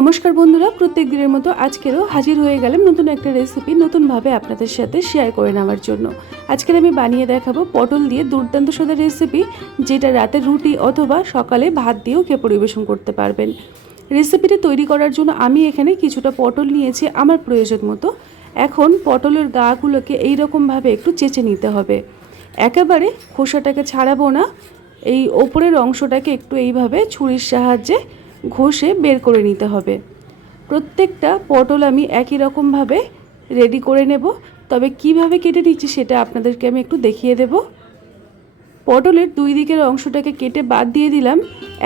নমস্কার বন্ধুরা, প্রত্যেক দিনের মতো আজকেরও হাজির হয়ে গেলাম নতুন একটা রেসিপি নতুনভাবে আপনাদের সাথে শেয়ার করে নেওয়ার জন্য। আজকের আমি বানিয়ে দেখাবো পটল দিয়ে দুর্দান্ত স্বাদের রেসিপি, যেটা রাতে রুটি অথবা সকালে ভাত দিয়েও খেয়ে পরিবেশন করতে পারবেন। রেসিপিটি তৈরি করার জন্য আমি এখানে কিছুটা পটল নিয়েছি আমার প্রয়োজন মতো। এখন পটলের গাগুলোকে এইরকমভাবে একটু চেঁচে নিতে হবে। একেবারে খোসাটাকে ছাড়াবো না, এই ওপরের অংশটাকে একটু এইভাবে ছুরির সাহায্যে ঘষে বের করে নিতে হবে। প্রত্যেকটা পটল আমি একই রকমভাবে রেডি করে নেব, তবে কিভাবে কেটে নিচ্ছি সেটা আপনাদেরকে আমি একটু দেখিয়ে দেব। পটলের দুই দিকের অংশটাকে কেটে বাদ দিয়ে দিলাম।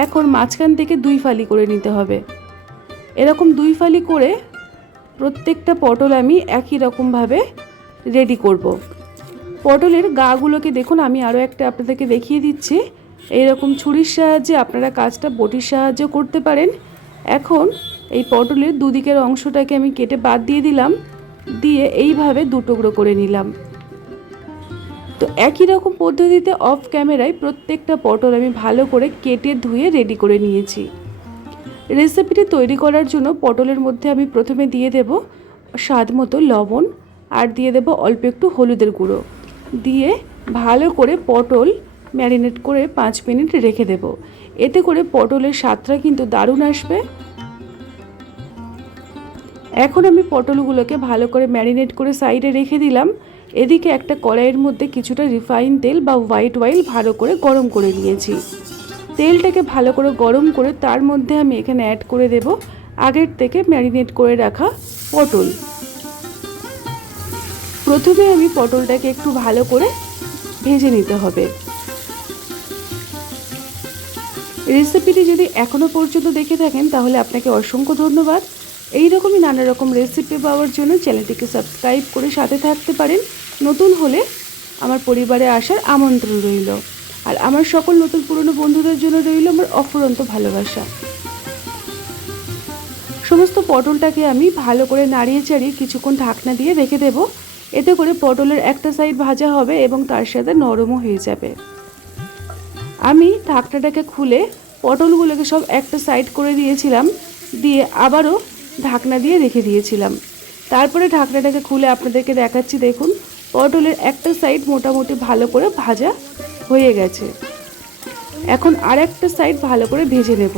এখন মাঝখান থেকে দুই ফালি করে নিতে হবে। এরকম দুই ফালি করে প্রত্যেকটা পটল আমি একই রকমভাবে রেডি করব। পটলের গাগুলোকে দেখুন, আমি আরও একটা আপনাদেরকে দেখিয়ে দিচ্ছি। এইরকম ছুরির সাহায্যে আপনারা কাজটা বটির সাহায্যে করতে পারেন। এখন এই পটলের দুদিকের অংশটাকে আমি কেটে বাদ দিয়ে দিলাম, দিয়ে এইভাবে দুটুকরো করে নিলাম। তো একই রকম পদ্ধতিতে অফ ক্যামেরায় প্রত্যেকটা পটল আমি ভালো করে কেটে ধুয়ে রেডি করে নিয়েছি। রেসিপিটি তৈরি করার জন্য পটলের মধ্যে আমি প্রথমে দিয়ে দেব স্বাদ মতো লবণ, আর দিয়ে দেব অল্প একটু হলুদের গুঁড়ো, দিয়ে ভালো করে পটল ম্যারিনেট করে 5 মিনিট রেখে দেব। এতে করে পটলের স্বাদটা কিন্তু দারুণ আসবে। এখন আমি পটলগুলোকে ভালো করে ম্যারিনেট করে সাইডে রেখে দিলাম। এদিকে একটা কড়াইয়ের মধ্যে কিছুটা রিফাইন তেল বা হোয়াইট অয়েল ভালো করে গরম করে নিয়েছি। তেলটাকে ভালো করে গরম করে তার মধ্যে আমি এখানে অ্যাড করে দেব আগের থেকে ম্যারিনেট করে রাখা পটল। প্রথমে আমি পটলটাকে একটু ভালো করে ভেজে নিতে হবে। রেসিপিটি যদি এখনও পর্যন্ত দেখে থাকেন তাহলে আপনাকে অসংখ্য ধন্যবাদ। এই রকমই নানা রকম রেসিপি পাওয়ার জন্য চ্যানেলটিকে সাবস্ক্রাইব করে সাথে থাকতে পারেন। নতুন হলে আমার পরিবারে আসার আমন্ত্রণ রইল। আর আমার সকল নতুন পুরনো বন্ধুদের জন্য রইল আমার অফুরন্ত ভালোবাসা। সমস্ত পটলটাকে আমি ভালো করে নাড়িয়ে চাড়িয়ে কিছুক্ষণ ঢাকনা দিয়ে রেখে দেব। এতে করে পটলের একটা সাইড ভাজা হবে এবং তার সাথে নরমও হয়ে যাবে। আমি ঢাকনাটাকে খুলে পটলগুলোকে সব একটা সাইড করে দিয়েছিলাম, দিয়ে আবারও ঢাকনা দিয়ে রেখে দিয়েছিলাম। তারপরে ঢাকনাটাকে খুলে আপনাদেরকে দেখাচ্ছি। দেখুন, পটলের একটা সাইড মোটামুটি ভালো করে ভাজা হয়ে গেছে। এখন আর একটা সাইড ভালো করে ভেজে নেব।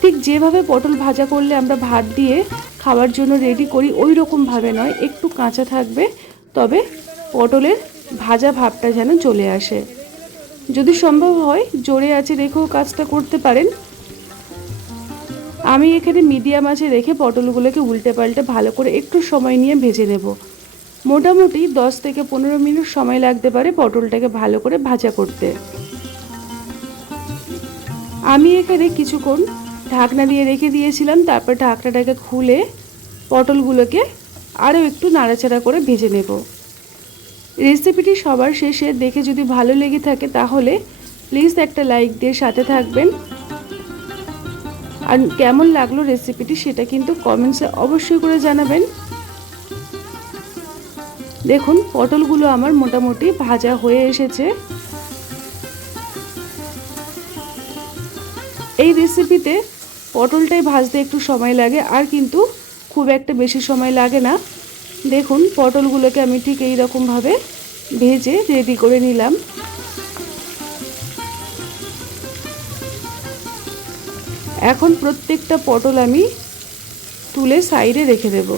ঠিক যেভাবে পটল ভাজা করলে আমরা ভাত দিয়ে খাওয়ার জন্য রেডি করি ওই রকমভাবে নয়, একটু কাঁচা থাকবে, তবে পটলের ভাজা ভাবটা যেন চলে আসে। যদি সম্ভব হয় জোরে আঁচে রেখেও কাজটা করতে পারেন। আমি এখানে মিডিয়াম আঁচে রেখে পটলগুলোকে উল্টে পাল্টে ভালো করে একটু সময় নিয়ে ভেজে নেব। মোটামুটি 10 থেকে 15 মিনিট সময় লাগতে পারে পটলটাকে ভালো করে ভাজা করতে। আমি এখানে কিছুক্ষণ ঢাকনা দিয়ে রেখে দিয়েছিলাম, তারপর ঢাকনাটাকে খুলে পটলগুলোকে আরও একটু নাড়াচাড়া করে ভেজে নেব। রেসিপিটি সবার শেষে দেখে যদি ভালো লেগে থাকে তাহলে প্লিজ একটা লাইক দিয়ে সাথে থাকবেন। আর কেমন লাগলো রেসিপিটি সেটা কিন্তু কমেন্টসে অবশ্যই করে জানাবেন। দেখুন, পটলগুলো আমার মোটামুটি ভাজা হয়ে এসেছে। এই রেসিপিতে পটলটাই ভাজতে একটু সময় লাগে, আর কিন্তু খুব একটা বেশি সময় লাগে না। দেখুন, পটলগুলোকে আমি ঠিক এই রকমভাবে ভেজে রেডি করে নিলাম। এখন প্রত্যেকটা পটল আমি তুলে সাইডে রেখে দেব।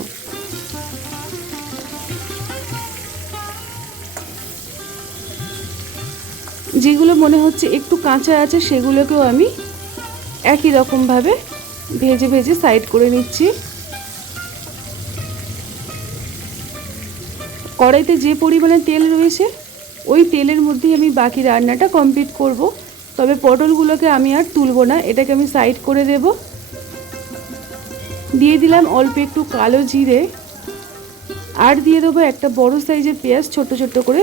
যেগুলো মনে হচ্ছে একটু কাঁচা আছে সেগুলোকেও আমি একই রকমভাবে ভেজে ভেজে সাইড করে নিচ্ছি। কড়াইতে যে পরিমাণে তেল রয়েছে ওই তেলের মধ্যেই আমি বাকি রান্নাটা কমপ্লিট করব। তবে পটলগুলোকে আমি আর তুলব না, এটাকে আমি সাইড করে দেব। দিয়ে দিলাম অল্প একটু কালো জিরে, আর দিয়ে দেবো একটা বড় সাইজের পেঁয়াজ ছোট ছোট করে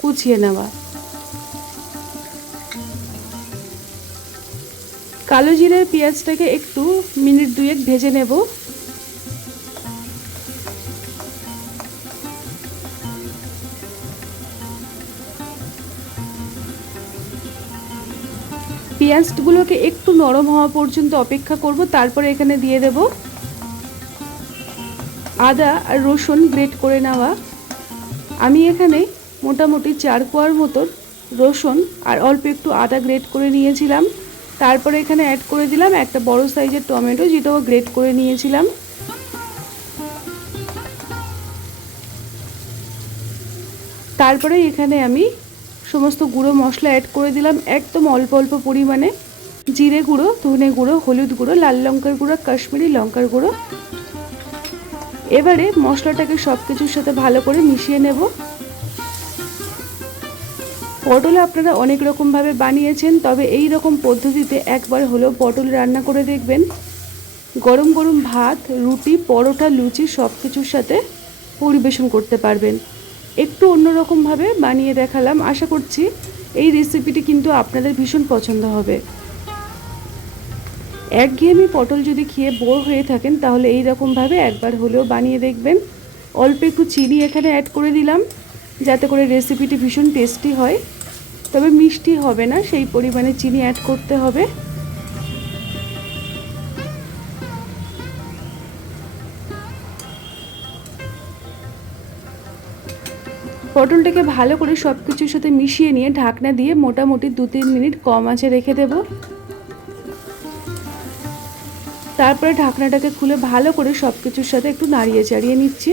কুচিয়ে নেওয়া। কালো জিরের পেঁয়াজটাকে একটু মিনিট 2 ভেজে নেব। পেঁয়াজগুলোকে একটু নরম হওয়া পর্যন্ত অপেক্ষা করব। তারপরে এখানে দিয়ে দেব আদা আর রসুন গ্রেট করে নেওয়া। আমি এখানে মোটামুটি 4 কোয়ার মতো রসুন আর অল্প একটু আদা গ্রেট করে নিয়েছিলাম। তারপরে এখানে অ্যাড করে দিলাম একটা বড় সাইজের টমেটো, যেটাও গ্রেট করে নিয়েছিলাম। তারপরে এখানে আমি সমস্ত গুঁড়ো মশলা অ্যাড করে দিলাম একদম অল্প অল্প পরিমাণে। জিরে গুঁড়ো, ধনে গুঁড়ো, হলুদ গুঁড়ো, লাল লঙ্কার গুঁড়ো, কাশ্মীরি লঙ্কার গুঁড়ো। এবারে মশলাটাকে সব কিছুর সাথে ভালো করে মিশিয়ে নেব। পটল আপনারা অনেক রকমভাবে বানিয়েছেন, তবে এই রকম পদ্ধতিতে একবার হলেও পটল রান্না করে দেখবেন। গরম গরম ভাত, রুটি, পরোটা, লুচি সব কিছুর সাথে পরিবেশন করতে পারবেন। একটু অন্যরকমভাবে বানিয়ে দেখালাম, আশা করছি এই রেসিপিটি কিন্তু আপনাদের ভীষণ পছন্দ হবে। একঘেয়েমি পটল যদি খেয়ে বোর হয়ে থাকেন তাহলে এই রকমভাবে একবার হলেও বানিয়ে দেখবেন। অল্প একটু চিনি এখানে অ্যাড করে দিলাম যাতে করে রেসিপিটি ভীষণ টেস্টি হয়, তবে মিষ্টি হবে না, সেই পরিমাণে চিনি অ্যাড করতে হবে। পটলটাকে ভালো করে সব কিছুর সাথে মিশিয়ে নিয়ে ঢাকনা দিয়ে মোটামুটি 2-3 মিনিট কম আঁচে রেখে দেব। তারপরে ঢাকনাটাকে খুলে ভালো করে সব কিছুর সাথে একটু নাড়িয়ে চাড়িয়ে নিচ্ছি।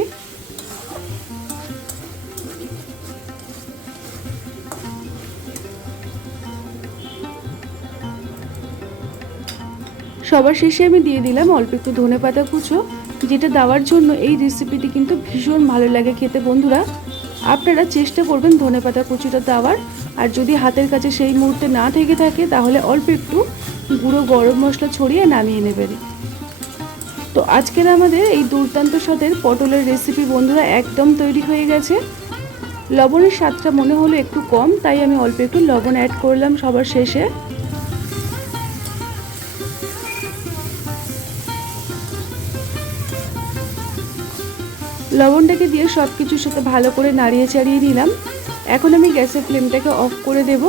সবার শেষে আমি দিয়ে দিলাম অল্প একটু ধনেপাতা কুচো, যেটা দেওয়ার জন্য এই রেসিপিটি কিন্তু ভীষণ ভালো লাগে খেতে। বন্ধুরা, আপনারা চেষ্টা করবেন ধনেপাতা কুচোটা দেওয়ার, আর যদি হাতের কাছে সেই মুহূর্তে না থেকে থাকে তাহলে অল্প একটু গুঁড়ো গরম মশলা ছড়িয়ে নামিয়ে নেবেন। তো আজকের আমাদের এই দুর্দান্ত স্বাদের পটলের রেসিপি বন্ধুরা একদম তৈরি হয়ে গেছে। লবণের স্বাদটা মনে হলো একটু কম, তাই আমি অল্প একটু লবণ অ্যাড করলাম সবার শেষে। লবণটাকে দিয়ে সব কিছুর সাথে ভালো করে নাড়িয়ে চাড়িয়ে নিলাম। এখন আমি গ্যাসের ফ্লেমটাকে অফ করে দেব,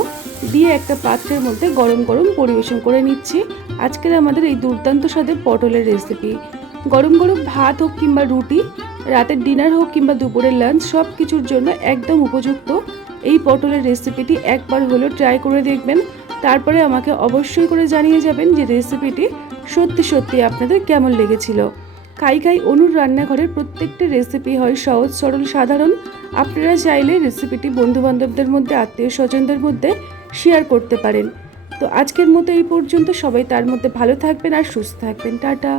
দিয়ে একটা পাত্রের মধ্যে গরম গরম পরিবেশন করে নিচ্ছি আজকের আমাদের এই দুর্দান্ত স্বাদের পটলের রেসিপি। গরম গরম ভাত হোক কিংবা রুটি, রাতের ডিনার হোক কিংবা দুপুরের লাঞ্চ, সব কিছুর জন্য একদম উপযুক্ত এই পটলের রেসিপিটি একবার হলেও ট্রাই করে দেখবেন। তারপরে আমাকে অবশ্যই করে জানিয়ে যাবেন যে রেসিপিটি সত্যি সত্যি আপনাদের কেমন লেগেছিল। খাই খাই অনুর রান্নাঘরের প্রত্যেকটা রেসিপি হয় সহজ, সরল, সাধারণ। আপনারা চাইলে রেসিপিটি বন্ধুবান্ধবদের মধ্যে, আত্মীয় স্বজনদের মধ্যে শেয়ার করতে পারেন। তো আজকের মতো এই পর্যন্ত। সবাই তার মধ্যে ভালো থাকবেন আর সুস্থ থাকবেন। টাটা।